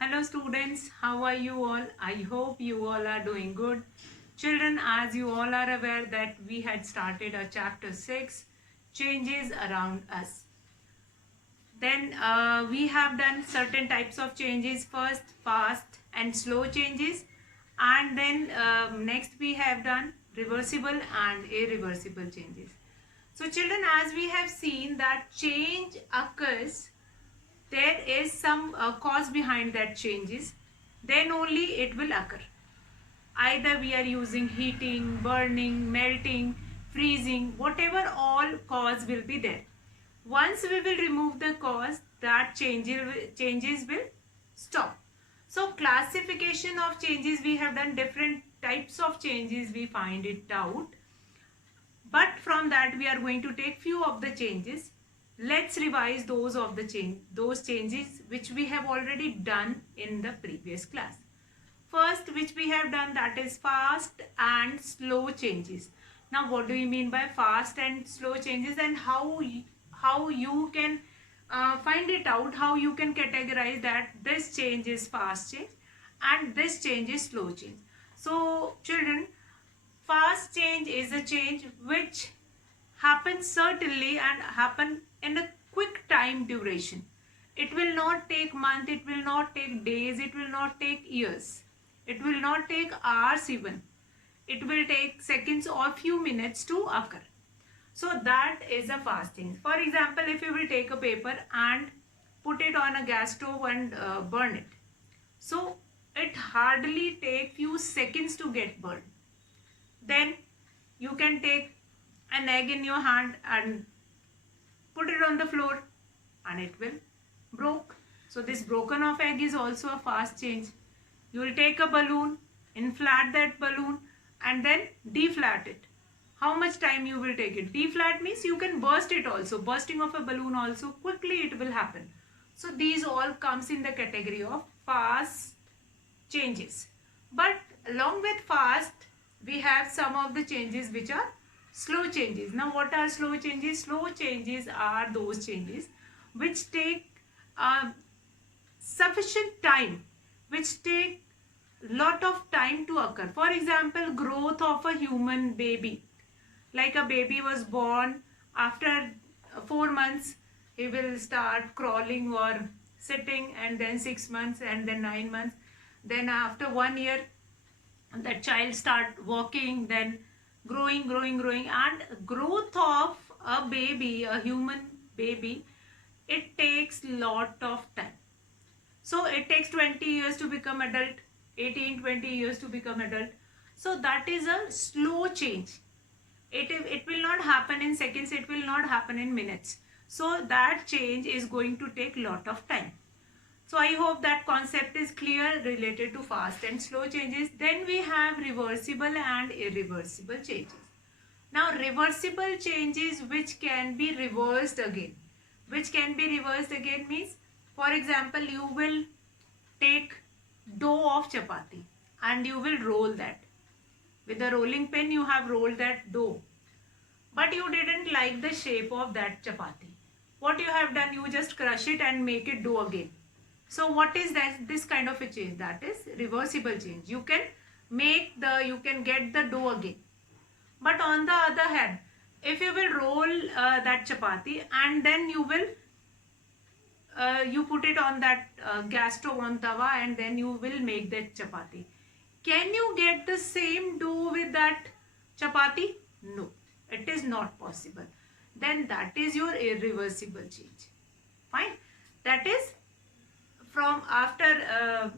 Hello students, how are you all? I hope you all are doing good. Children, as you all are aware that we had started a chapter 6, changes around us. Then we have done certain types of changes, first fast and slow changes, and then next we have done reversible and irreversible changes. So children, as we have seen that change occurs, there is some cause behind that changes, then only it will occur. Either we are using heating, burning, melting, freezing, whatever, all cause will be there. Once we will remove the cause, that changes will stop. So classification of changes, we have done different types of changes, we find it out. But from that we are going to take few of the changes. Let's revise those changes which we have already done in the previous class. First, which we have done, that is fast and slow changes. Now what do you mean by fast and slow changes, and how you can find it out, how you can categorize that this change is fast change and this change is slow change. So children, fast change is a change which happens certainly and happen in a quick time duration. It will not take month, it will not take days, it will not take years, it will not take hours even. It will take seconds or few minutes to occur. So that is a fast change. For example, if you will take a paper and put it on a gas stove and burn it, so it hardly take few seconds to get burned. Then you can take an egg in your hand and put it on the floor and it will broke. So this broken off egg is also a fast change. You will take a balloon, inflate that balloon and then deflate it. How much time you will take it? Deflate means you can burst it also. Bursting of a balloon also, quickly it will happen. So these all comes in the category of fast changes. But along with fast, we have some of the changes which are slow changes. Now what are slow changes? Slow changes are those changes which take sufficient time, which take lot of time to occur. For example, growth of a human baby. Like a baby was born, after 4 months he will start crawling or sitting, and then 6 months and then 9 months. Then after 1 year that child start walking, then growing, and growth of a baby, a human baby, it takes lot of time. So it takes 20 years to become adult, 18-20 years to become adult. So that is a slow change. It will not happen in seconds, it will not happen in minutes. So that change is going to take lot of time. So I hope that concept is clear related to fast and slow changes. Then we have reversible and irreversible changes. Now reversible changes which can be reversed again. Which can be reversed again means, for example, you will take dough of chapati and you will roll that. With a rolling pin you have rolled that dough. But you didn't like the shape of that chapati. What you have done, you just crush it and make it dough again. So what is that? This kind of a change, that is reversible change. You can get the dough again. But on the other hand, if you will roll that chapati and then you will you put it on that gas stove on tawa and then you will make that chapati. Can you get the same dough with that chapati? No, it is not possible. Then that is your irreversible change. Fine. That is from after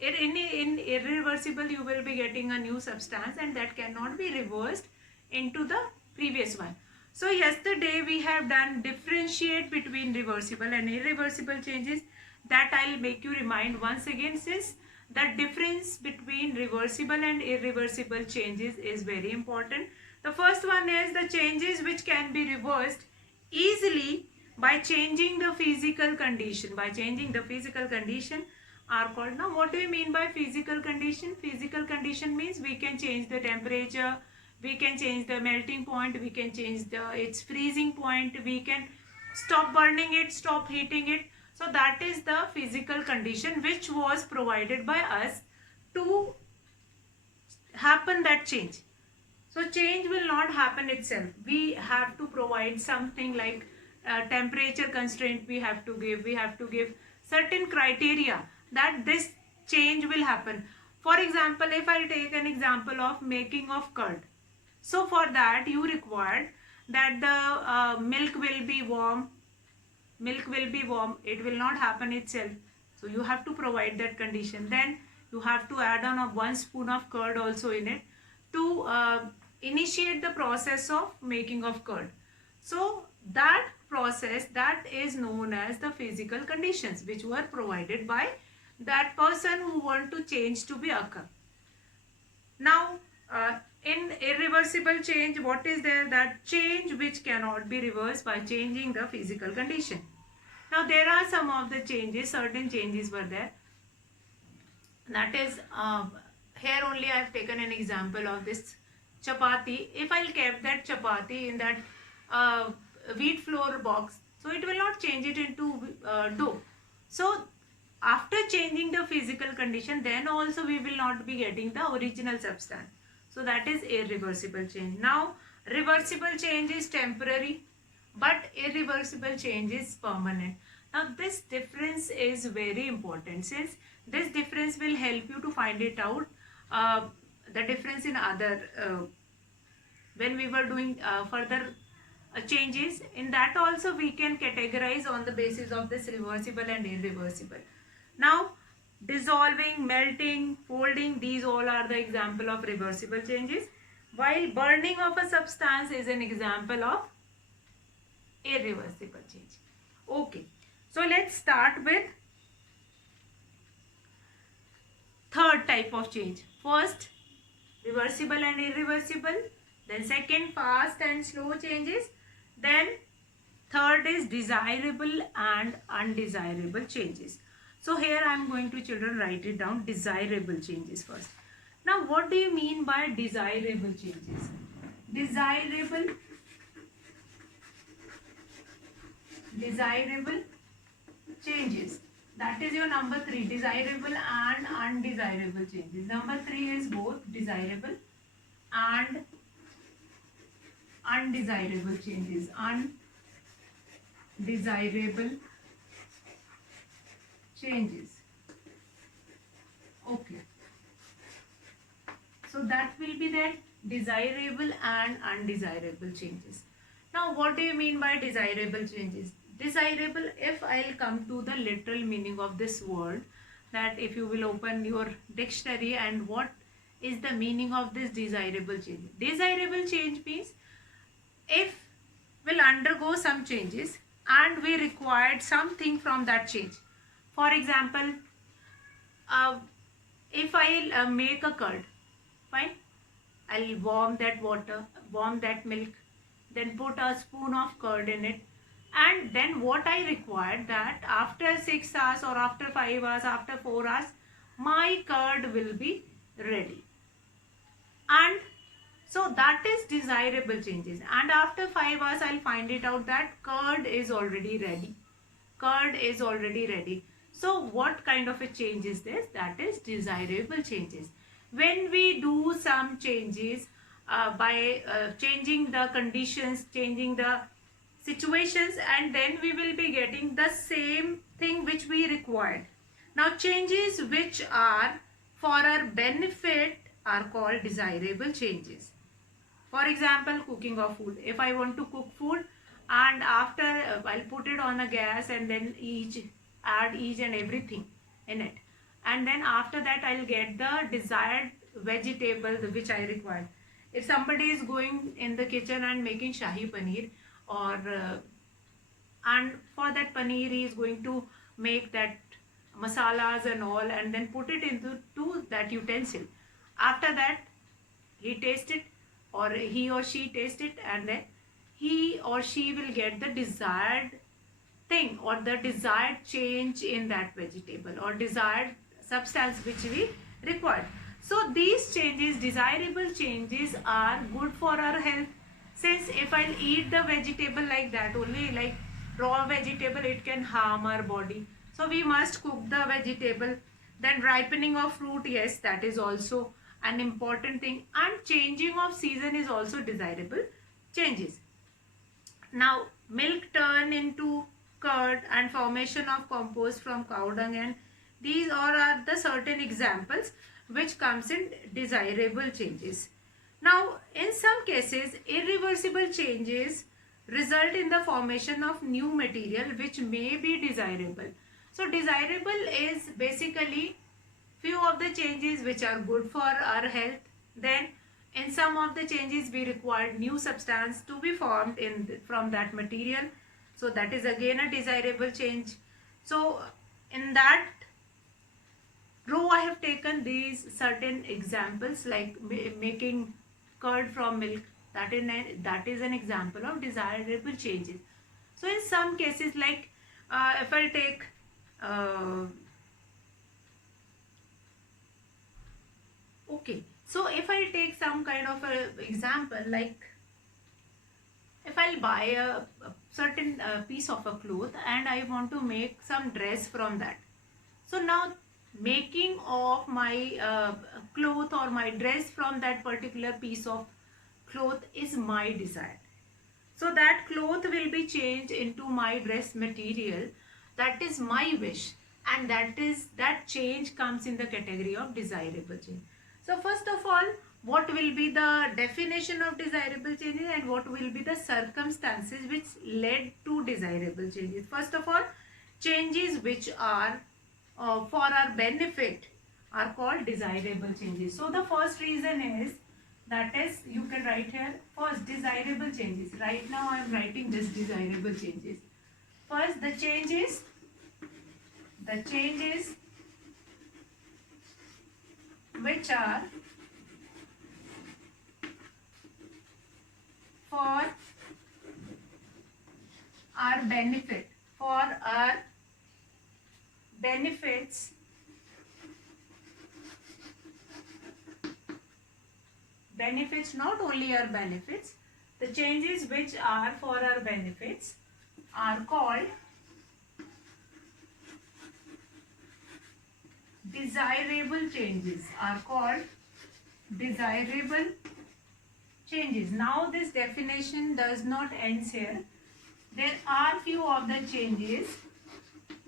in irreversible you will be getting a new substance and that cannot be reversed into the previous one. So yesterday we have done differentiate between reversible and irreversible changes. That I will make you remind once again, since the difference between reversible and irreversible changes is very important. The first one is the changes which can be reversed easily by changing the physical condition. By changing the physical condition are called. Now what do we mean by physical condition? Physical condition means we can change the temperature, we can change the melting point, we can change its freezing point, we can stop burning it, stop heating it. So that is the physical condition which was provided by us to happen that change. So change will not happen itself. We have to provide something like temperature constraint we have to give. We have to give certain criteria that this change will happen. For example, if I take an example of making of curd. So for that you required that the milk will be warm. Milk will be warm. It will not happen itself. So you have to provide that condition. Then you have to add on 1 spoon of curd also in it to initiate the process of making of curd. So that process, that is known as the physical conditions which were provided by that person who want to change to be occur. Now in irreversible change, what is there? That change which cannot be reversed by changing the physical condition. Now there are some of the changes, certain changes were there. That is here only I have taken an example of this chapati. If I'll keep that chapati in that wheat flour box, so it will not change it into dough. So after changing the physical condition, then also we will not be getting the original substance. So that is irreversible change. Now reversible change is temporary, but irreversible change is permanent. Now this difference is very important, since this difference will help you to find it out. The difference in other when we were doing further changes, in that also we can categorize on the basis of this reversible and irreversible. Now dissolving, melting, folding, these all are the example of reversible changes, while burning of a substance is an example of irreversible change. Okay, so let's start with third type of change. First, reversible and irreversible. Then second, fast and slow changes. Then third is desirable and undesirable changes. So here I am going to, children, write it down. Desirable changes first. Now what do you mean by desirable changes? Desirable changes. That is your number 3. Desirable and undesirable changes. Number 3 is both desirable and undesirable changes. Undesirable changes. Okay. So that will be that desirable and undesirable changes. Now what do you mean by desirable changes? Desirable, if I'll come to the literal meaning of this word, that if you will open your dictionary and what is the meaning of this desirable change. Desirable change means if we'll undergo some changes and we required something from that change. For example, if I'll make a curd, fine, I'll warm that water, warm that milk, then put a spoon of curd in it, and then what I required that after 6 hours or after 5 hours, after 4 hours, my curd will be ready. And so that is desirable changes. And after 5 hours, I'll find it out that curd is already ready. Curd is already ready. So what kind of a change is this? That is desirable changes. When we do some changes by changing the conditions, changing the situations, and then we will be getting the same thing which we required. Now changes which are for our benefit are called desirable changes. For example, cooking of food. If I want to cook food and after I'll put it on a gas and then add each and everything in it, and then after that I'll get the desired vegetable which I required. If somebody is going in the kitchen and making Shahi Paneer, or and for that paneer he is going to make that masalas and all, and then put it into that utensil. After that he taste it, or he or she taste it, and then he or she will get the desired thing or the desired change in that vegetable or desired substance which we required. So these changes, desirable changes, are good for our health, since if I eat the vegetable like that only, like raw vegetable, it can harm our body. So we must cook the vegetable. Then ripening of fruit, yes, that is also an important thing. And changing of season is also desirable changes. Now milk turn into curd and formation of compost from cow dung, and these all are the certain examples which comes in desirable changes. Now in some cases irreversible changes result in the formation of new material which may be desirable. So desirable is basically few of the changes which are good for our health. Then in some of the changes we require new substance to be formed from that material, so that is again a desirable change. So in that row I have taken these certain examples, like making curd from milk, that is an example of desirable changes. So in some cases, like if I take okay, so if I take some kind of a example, like if I'll buy a certain piece of a cloth and I want to make some dress from that. So now making of my cloth or my dress from that particular piece of cloth is my desire. So that cloth will be changed into my dress material. That is my wish, and that change comes in the category of desirable change. So first of all, what will be the definition of desirable changes and what will be the circumstances which led to desirable changes? First of all, changes which are for our benefit are called desirable changes. So the first reason is, that is, you can write here first desirable changes. Right now I am writing this desirable changes. First, the changes which are for our benefit, for our benefits, not only our benefits, the changes which are for our benefits are called desirable changes, Now this definition does not end here. There are few of the changes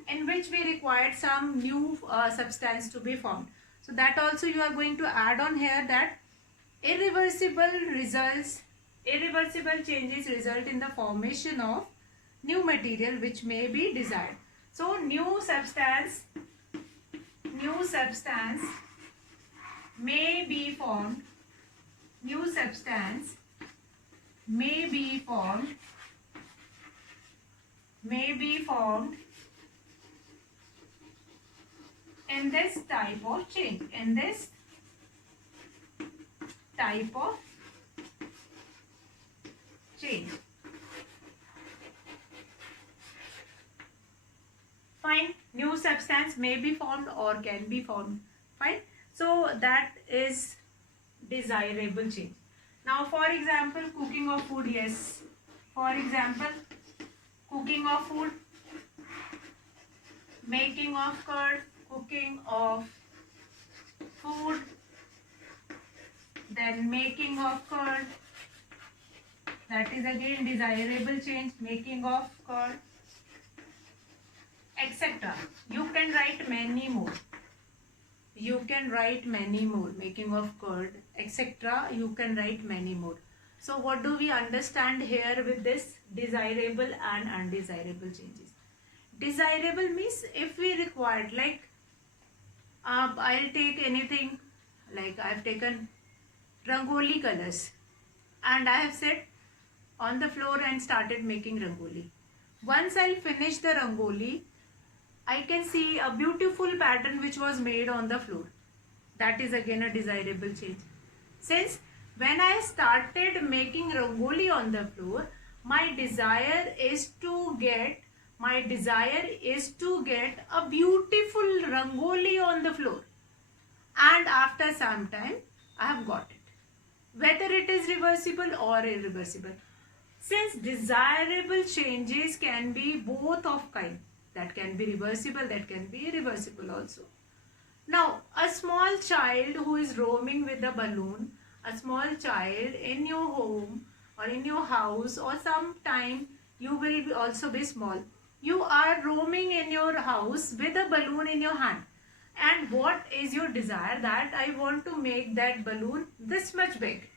in which we required some new substance to be formed. So that also you are going to add on here, that irreversible changes result in the formation of new material which may be desired. So new substance may be formed, in this type of change, Fine. New substance may be formed or can be formed. Fine. So that is desirable change. Now for example, cooking of food, yes. For example, cooking of food, making of curd, cooking of food, then making of curd, that is again desirable change, making of curd, etc. You can write many more. Making of curd, etc. You can write many more. So what do we understand here with this desirable and undesirable changes? Desirable means if we required, like I'll take anything, like I've taken rangoli colors and I have set on the floor and started making rangoli. Once I'll finish the rangoli, I can see a beautiful pattern which was made on the floor. That is again a desirable change. Since when I started making rangoli on the floor, my desire is to get a beautiful rangoli on the floor. And after some time, I have got it. Whether it is reversible or irreversible. Since desirable changes can be both of kind, that can be reversible, that can be irreversible also. Now, a small child who is roaming with a balloon, a small child in your home or in your house, or sometime you will also be small. You are roaming in your house with a balloon in your hand. And what is your desire? That I want to make that balloon this much big.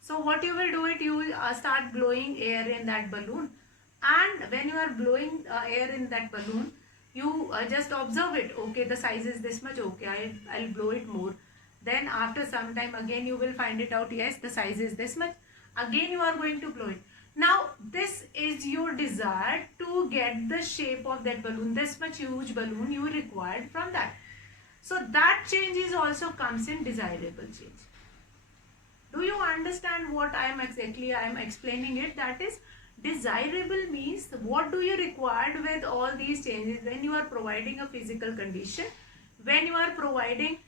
So what you will do it, you will start blowing air in that balloon, and when you are blowing air in that balloon, you just observe it. Okay, the size is this much. Okay, I'll blow it more. Then after some time again you will find it out. Yes, the size is this much. Again you are going to blow it. Now this is your desire to get the shape of that balloon. This much huge balloon you required from that. So that change is also comes in desirable change. Do you understand what I am explaining it? That is, desirable means what do you require with all these changes when you are providing a physical condition, when you are providing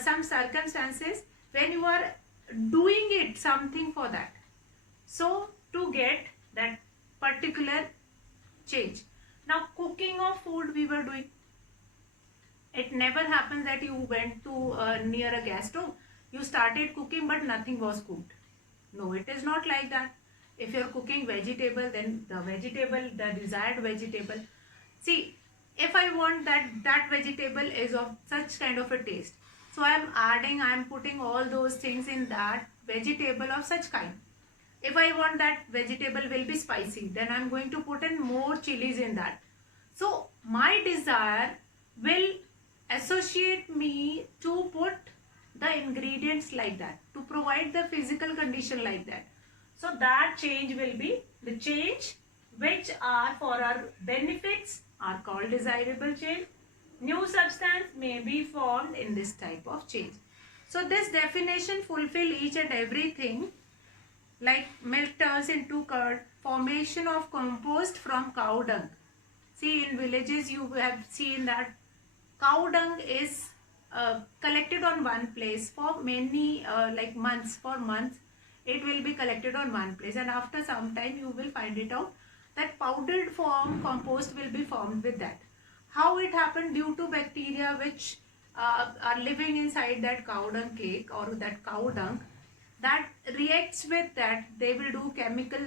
some circumstances, when you are doing it something for that. So to get that particular change. Now cooking of food we were doing. It never happens that you went to near a gas stove, you started cooking but nothing was cooked. No, it is not like that. If you are cooking vegetable, then the desired vegetable. See, if I want that vegetable is of such kind of a taste, so I am putting all those things in that vegetable of such kind. If I want that vegetable will be spicy, then I am going to put in more chilies in that. So my desire will associate me to put the ingredients like that, to provide the physical condition like that. So that change will be the change which are for our benefits are called desirable change. New substance may be formed in this type of change. So this definition fulfill each and everything, like milk turns into curd, formation of compost from cow dung. See, in villages you have seen that cow dung is collected on one place for many like months, for months it will be collected on one place, and after some time you will find it out that powdered form compost will be formed with that. How it happened? Due to bacteria which are living inside that cow dung cake or that cow dung, that reacts with that, they will do chemical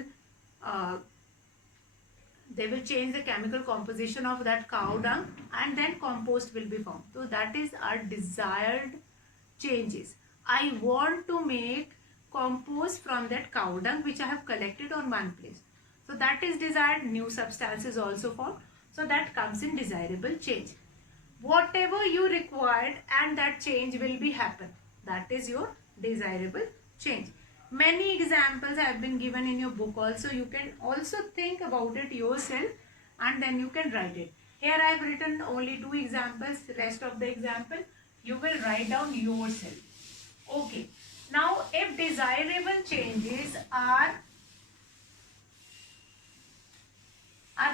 they will change the chemical composition of that cow dung, and then compost will be formed. So that is our desired changes. I want to make compost from that cow dung which I have collected on one place. So that is desired. New substances also formed. So that comes in desirable change. Whatever you required and that change will be happen. That is your desirable change. Many examples have been given in your book also. You can also think about it yourself and then you can write it. Here I have written only 2 examples. Rest of the example you will write down yourself. Okay. Now if desirable changes are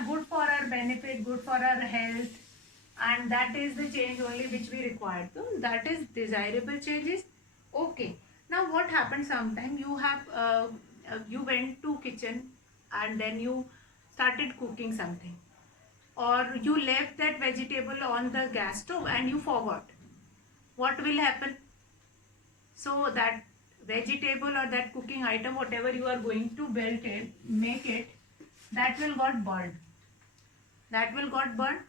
good for our benefit, good for our health, and that is the change only which we require. So that is desirable changes. Okay. Now what happened? Sometime you have you went to kitchen and then you started cooking something, or you left that vegetable on the gas stove and you forgot. What will happen? So that vegetable or that cooking item, whatever you are going to build it, make it, that will got burned. That will got burned.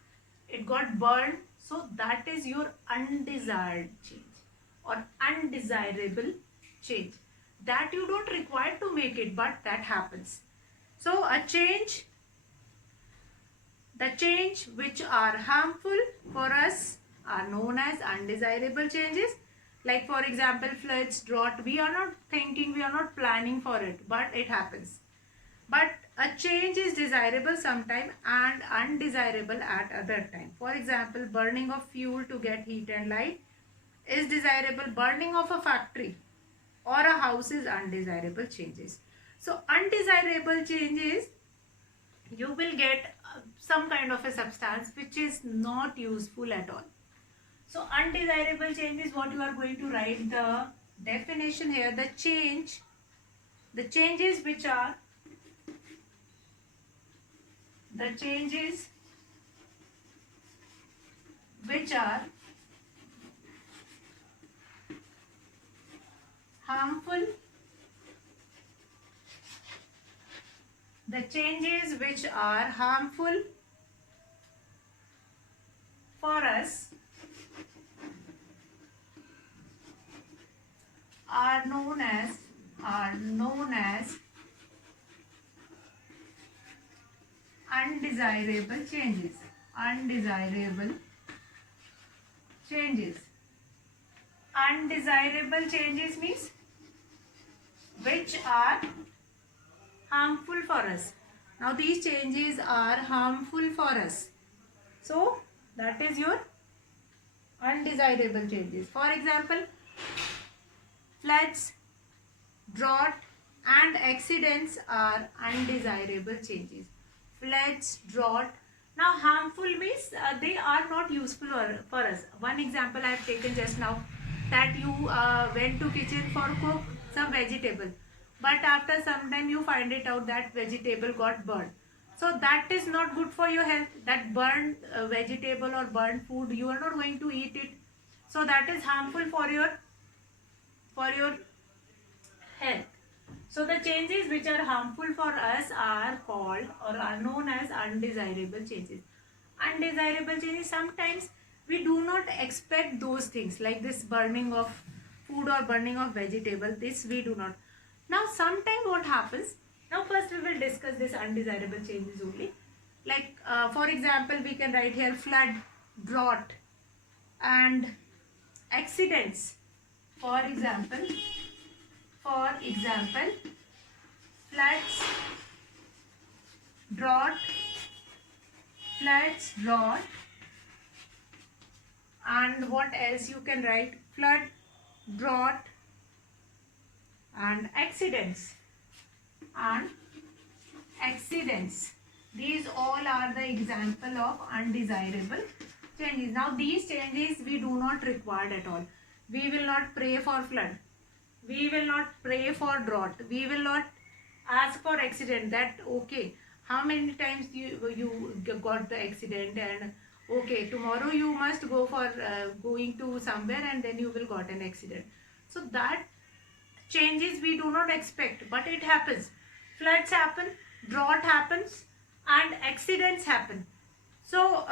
It got burned. So that is your undesired change or undesirable change, that you don't require to make it, but that happens. So a change, the change which are harmful for us are known as undesirable changes. Like for example, floods, drought, we are not thinking, we are not planning for it, but it happens. But a change is desirable sometime and undesirable at other time. For example, burning of fuel to get heat and light is desirable. Burning of a factory or a house is undesirable changes. So undesirable changes, you will get some kind of a substance which is not useful at all. So undesirable change is what you are going to write the definition here. The changes which are the changes which are harmful, the changes which are harmful for us are known as undesirable changes. Undesirable changes. Undesirable changes means which are harmful for us. Now these changes are harmful for us. So that is your undesirable changes. For example, floods, drought and accidents are undesirable changes. Floods, drought. Now harmful means they are not useful for us. One example I have taken just now, that you went to kitchen for cook some vegetable, but after some time you find it out that vegetable got burned. So that is not good for your health. That burned vegetable or burned food, you are not going to eat it. So that is harmful for your health. So the changes which are harmful for us are called or are known as undesirable changes. Undesirable changes, sometimes we do not expect those things like this burning of food or burning of vegetable. This we do not. Now sometimes what happens, now first we will discuss this undesirable changes only. Like for example, we can write here flood, drought and accidents. For example, floods, drought, and what else you can write? Flood, drought and accidents. These all are the example of undesirable changes. Now these changes we do not require at all. We will not pray for flood. We will not pray for drought. We will not ask for accident. That okay, how many times you got the accident, and okay, tomorrow you must go for going to somewhere and then you will got an accident. So that changes we do not expect, but it happens. Floods happen, drought happens and accidents happen. So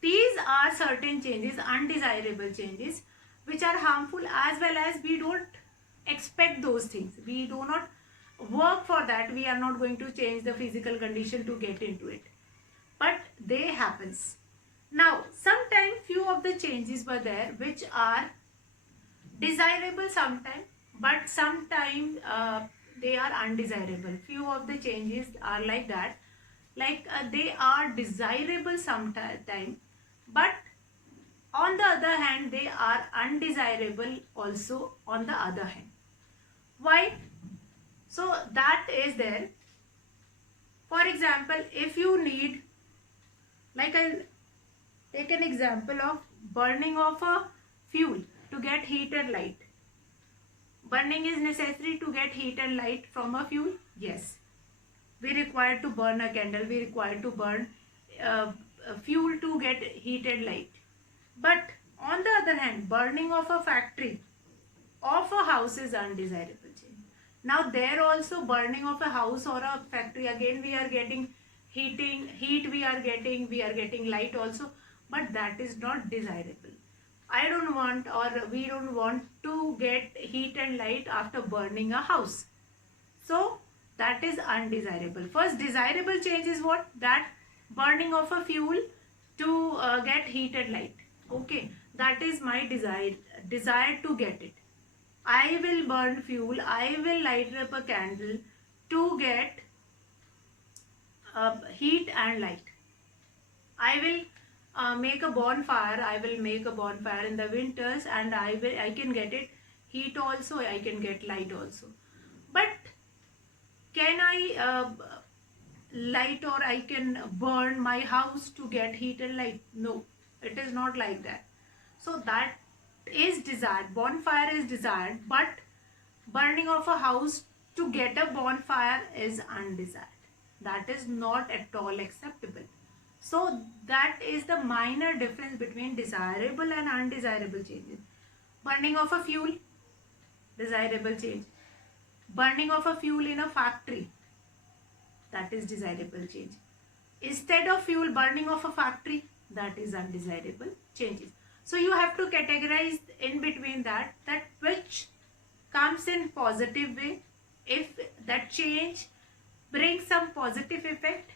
these are certain changes, undesirable changes, which are harmful, as well as we don't expect those things. We do not work for that. We are not going to change the physical condition to get into it. But they happens. Now, sometimes few of the changes were there which are desirable sometimes, but sometimes they are undesirable. Few of the changes are like that. Like they are desirable sometimes, but on the other hand, they are undesirable also on the other hand. Why? So that is there. For example, if you need, like I'll take an example of burning of a fuel to get heat and light. Burning is necessary to get heat and light from a fuel. Yes. We require to burn a candle. We require to burn fuel to get heat and light. But on the other hand, burning of a factory, of a house is undesirable change. Now there also burning of a house or a factory, again we are getting heat we are getting light also, but that is not desirable. I don't want, or we don't want to get heat and light after burning a house. So that is undesirable. First desirable change is what? That burning of a fuel to get heat and light. Okay, that is my desire to get it. I will burn fuel, I will light up a candle to get heat and light. I will make a bonfire. I will make a bonfire in the winters, and I can get it heat also, I can get light also. But can I light, or I can burn my house to get heat and light? No, it is not like that. So that is desired. Bonfire is desired, but burning of a house to get a bonfire is undesired. that is not at all acceptable. So that is the minor difference between desirable and undesirable changes. Burning of a fuel, desirable change. Burning of a fuel in a factory, that is desirable change. Instead of fuel, burning of a factory, that is undesirable changes. So you have to categorize in between that which comes in positive way. If that change brings some positive effect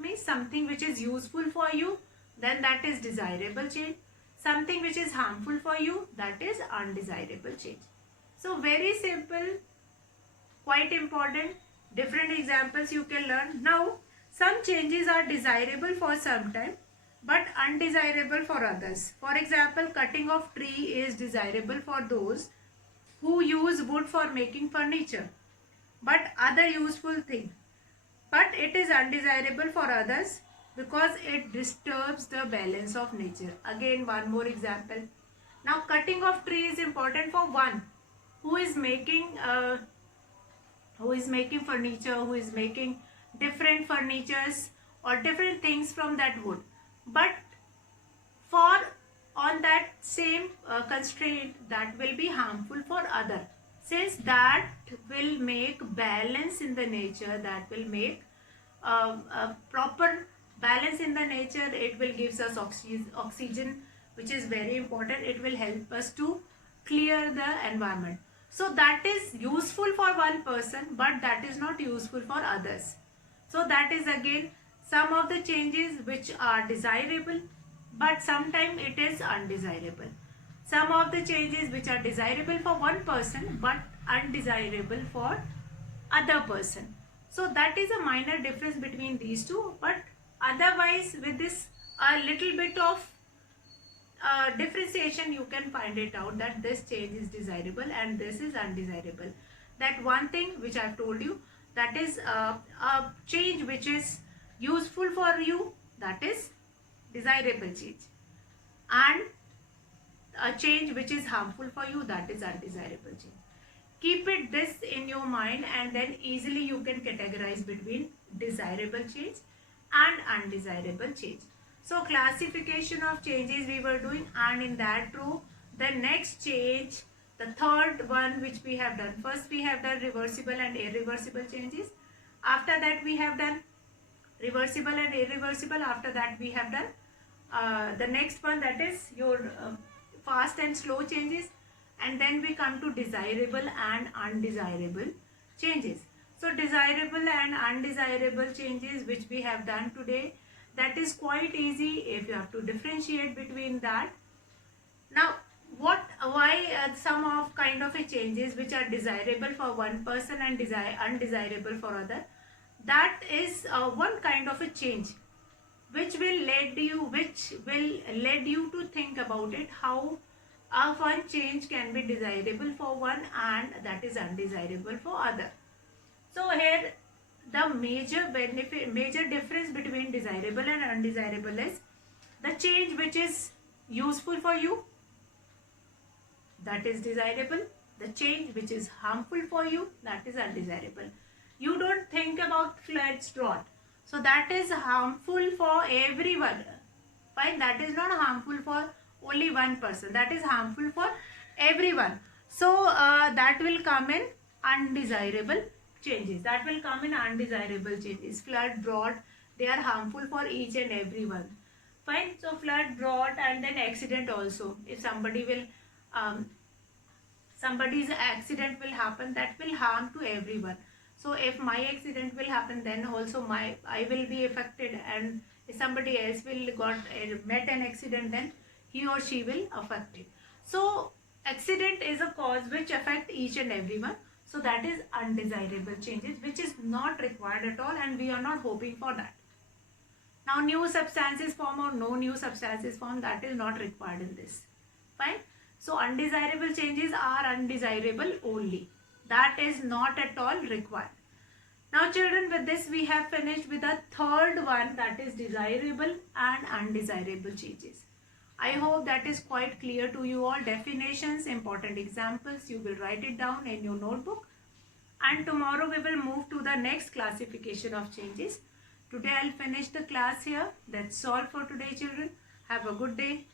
means something which is useful for you, then that is desirable change. Something which is harmful for you, that is undesirable change. So very simple, quite important. Different examples you can learn. Now some changes are desirable for some time but undesirable for others. For example, cutting of tree is desirable for those who use wood for making furniture but other useful thing, but it is undesirable for others because it disturbs the balance of nature. Again, one more example. Now cutting of tree is important for one who is making furniture, who is making different furnitures or different things from that wood, but for on that same constraint that will be harmful for other, since that will make balance in the nature, that will make a proper balance in the nature. It will gives us oxygen, which is very important. It will help us to clear the environment. So that is useful for one person but that is not useful for others. So that is again some of the changes which are desirable but sometimes it is undesirable. Some of the changes which are desirable for one person but undesirable for other person. So that is a minor difference between these two, but otherwise with this a little bit of differentiation you can find it out that this change is desirable and this is undesirable. That one thing which I've told you, that is a change which is useful for you, that is desirable change, and a change which is harmful for you, that is undesirable change. Keep it this in your mind and then easily you can categorize between desirable change and undesirable change. So classification of changes we were doing, and in that row the next change, the third one which we have done, first we have done reversible and irreversible changes, after that we have done reversible and irreversible, after that we have done the next one, that is your fast and slow changes, and then we come to desirable and undesirable changes. So desirable and undesirable changes which we have done today, that is quite easy if you have to differentiate between that. Now why some of kind of a changes which are desirable for one person and undesirable for other, that is one kind of a change which will lead you to think about it, how one change can be desirable for one and that is undesirable for other. So here the major difference between desirable and undesirable is the change which is useful for you, that is desirable. The change which is harmful for you, that is undesirable. You don't think about floods, drought, so that is harmful for everyone. Fine, that is not harmful for only one person, that is harmful for everyone. So that will come in undesirable changes. That will come in undesirable changes. Flood, drought, they are harmful for each and everyone. Fine. So flood, drought, and then accident also. If somebody will somebody's accident will happen, that will harm to everyone. So if my accident will happen, then also I will be affected, and if somebody else will met an accident, then he or she will affect it. So accident is a cause which affect each and everyone. So that is undesirable changes which is not required at all, and we are not hoping for that. Now new substances form or no new substances form, that is not required in this. Fine. So undesirable changes are undesirable only. That is not at all required. Now children, with this we have finished with the third one, that is desirable and undesirable changes. I hope that is quite clear to you all. Definitions, important examples, you will write it down in your notebook. and tomorrow we will move to the next classification of changes. Today I'll finish the class here. That's all for today, children. Have a good day.